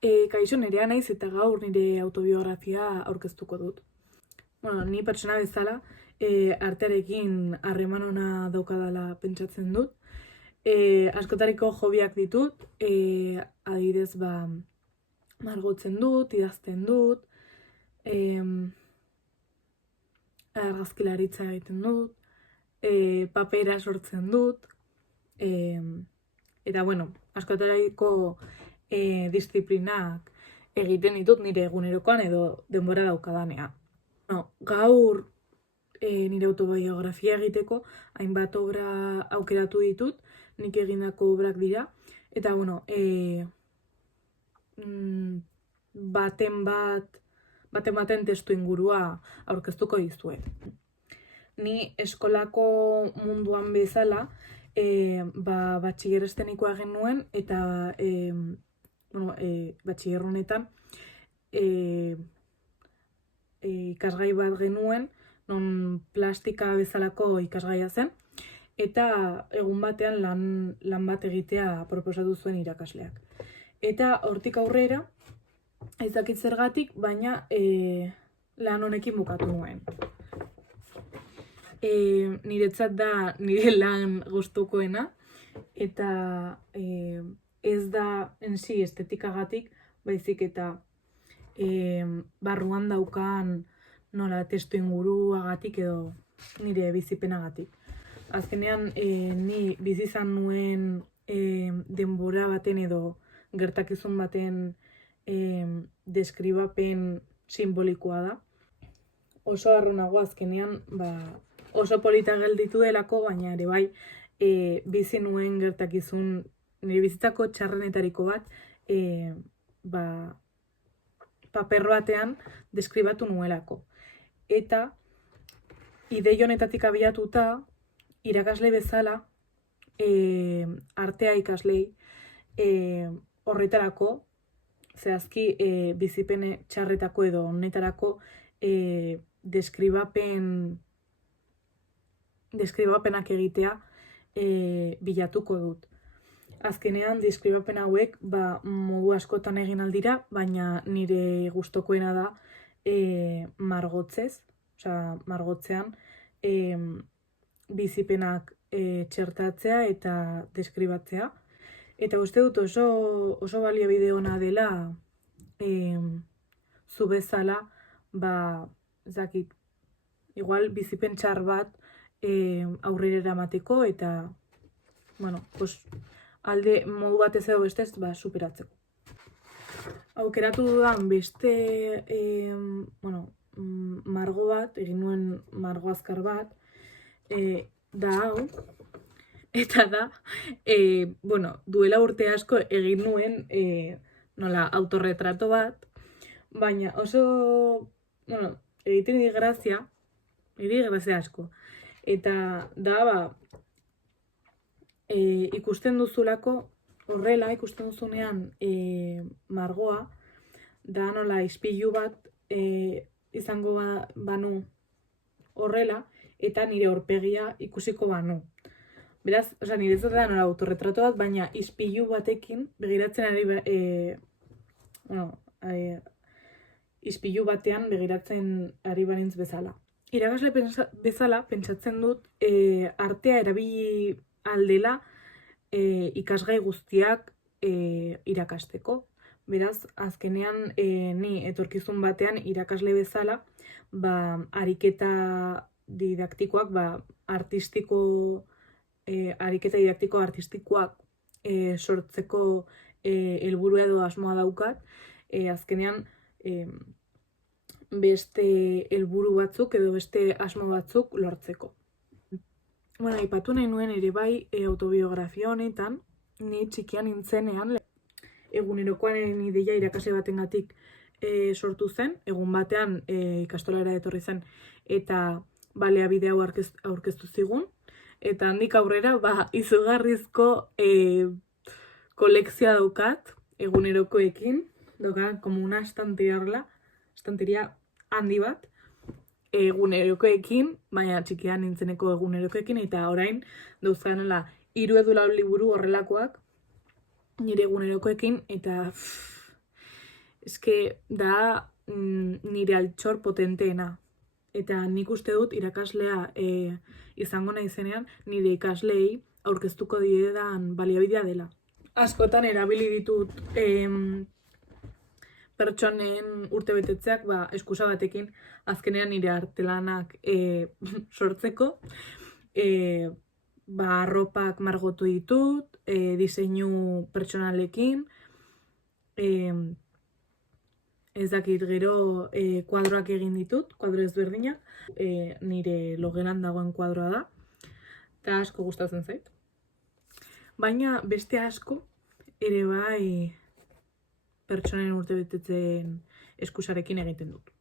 Kaixo, Nerea naiz eta gaur nire autobiografia aurkeztuko dut. Bueno, ni pertsona bezala artearekin harreman ona daukadala pentsatzen dut. Askotariko hobiak ditut, adibidez margotzen dut, idazten dut, argazkilaritza egiten dut, papera sortzen dut, eta askotariko disiplinak egiten ditut nire egunerokoan edo denbora daukadanean. Gaur nire autobiografia egiteko hainbat obra aukeratu ditut, nik egindako obrak dira, eta baten testu ingurua aurkeztuko dizuet. Ni eskolako munduan bezala, batxiler estenikoa egin nuen, eta batxiler honetan ikasgai bat genuen, non plastika bezalako ikasgaia zen, eta egun batean lan bat egitea proposatu zuen irakasleak. Eta hortik aurrera, ez dakit zergatik, baina lan honekin bukatu nuen. Niretzat da nire lan gustukoena, eta ez da ensi estetikagatik, baizik eta barruan daukan nola testu inguruagatik edo nire bizipenagatik. Azkenean ni bizi izan nuen denbora baten edo gertakizun baten deskribapen simbolikoa da. Oso harro nago azkenean oso polita gelditu delako, baina ere bai bizi nuen gertakizun nire bizitzako txarrenetariko bat paper batean deskribatu nuelako. Eta ideia honetatik abiatuta, irakasle bezala, artea ikaslei horretarako, zehazki bizipene txarretako edo honetarako deskribapenak egitea bilatuko dut. Azkenean, deskribapen hauek modu askotan egin aldira, baina nire gustokoena da margotzez, margotzean bizipenak txertatzea eta deskribatzea. Eta uste dut oso baliabide ona dela zu bezala, igual bizipen txar bat aurrera eramateko eta alde modu batez edo bestez superatzeko. Aukeratu dudan beste margo bat, egin nuen margo azkar bat, da hau, eta da, duela urte asko egin nuen autorretrato bat, baina oso, egiten di grazia asko. Eta da, ikusten duzulako, horrela ikusten duzunean margoa, da nola ispilu bat izango banu horrela, eta nire aurpegia ikusiko banu. Beraz, niretzat da nola autorretrato bat, baina ispilu batekin begiratzen ispilu batean begiratzen ari banintz bezala. Irakasle bezala pentsatzen dut artea erabili aldela ikasgai guztiak irakasteko. Beraz, azkenean ni etorkizun batean irakasle bezala ariketa didaktikoak, ariketa didaktiko artistikoak sortzeko helburua edo asmoa daukat, azkenean beste helburu batzuk edo beste asmo batzuk lortzeko. Aipatu nahi nuen ere bai autobiografia honetan, ni txikian nintzenean egunerokoaren ideia irakasle batengatik sortu zen, egun batean ikastolara etorri zen eta baliabide hau aurkeztu zigun, eta handik aurrera izugarrizko kolekzioa daukat egunerokoekin, daukat como una estanteria handi bat, egunerokoekin, baina txikian nintzeneko egunerokoekin, eta orain dauzkanela 3 edo 4 liburu horrelakoak nire egunerokoekin, eta eske da nire altxor potenteena. Eta nik uste dut irakaslea izango naizenean nire ikasleei aurkeztuko diedan baliabidea dela. Askotan erabili ditut pertsonen urtebetetzeak eskusa batekin azkenean nire artelanak sortzeko. Arropak margotu ditut, diseinu pertsonalekin, ez dakit gero kuadroak egin ditut, kuadro ezberdinak, nire logelan dagoen kuadroa da, eta asko gustatzen zait. Baina beste asko ere bai pertsonen urtebetetzen eskusarekin egiten dut.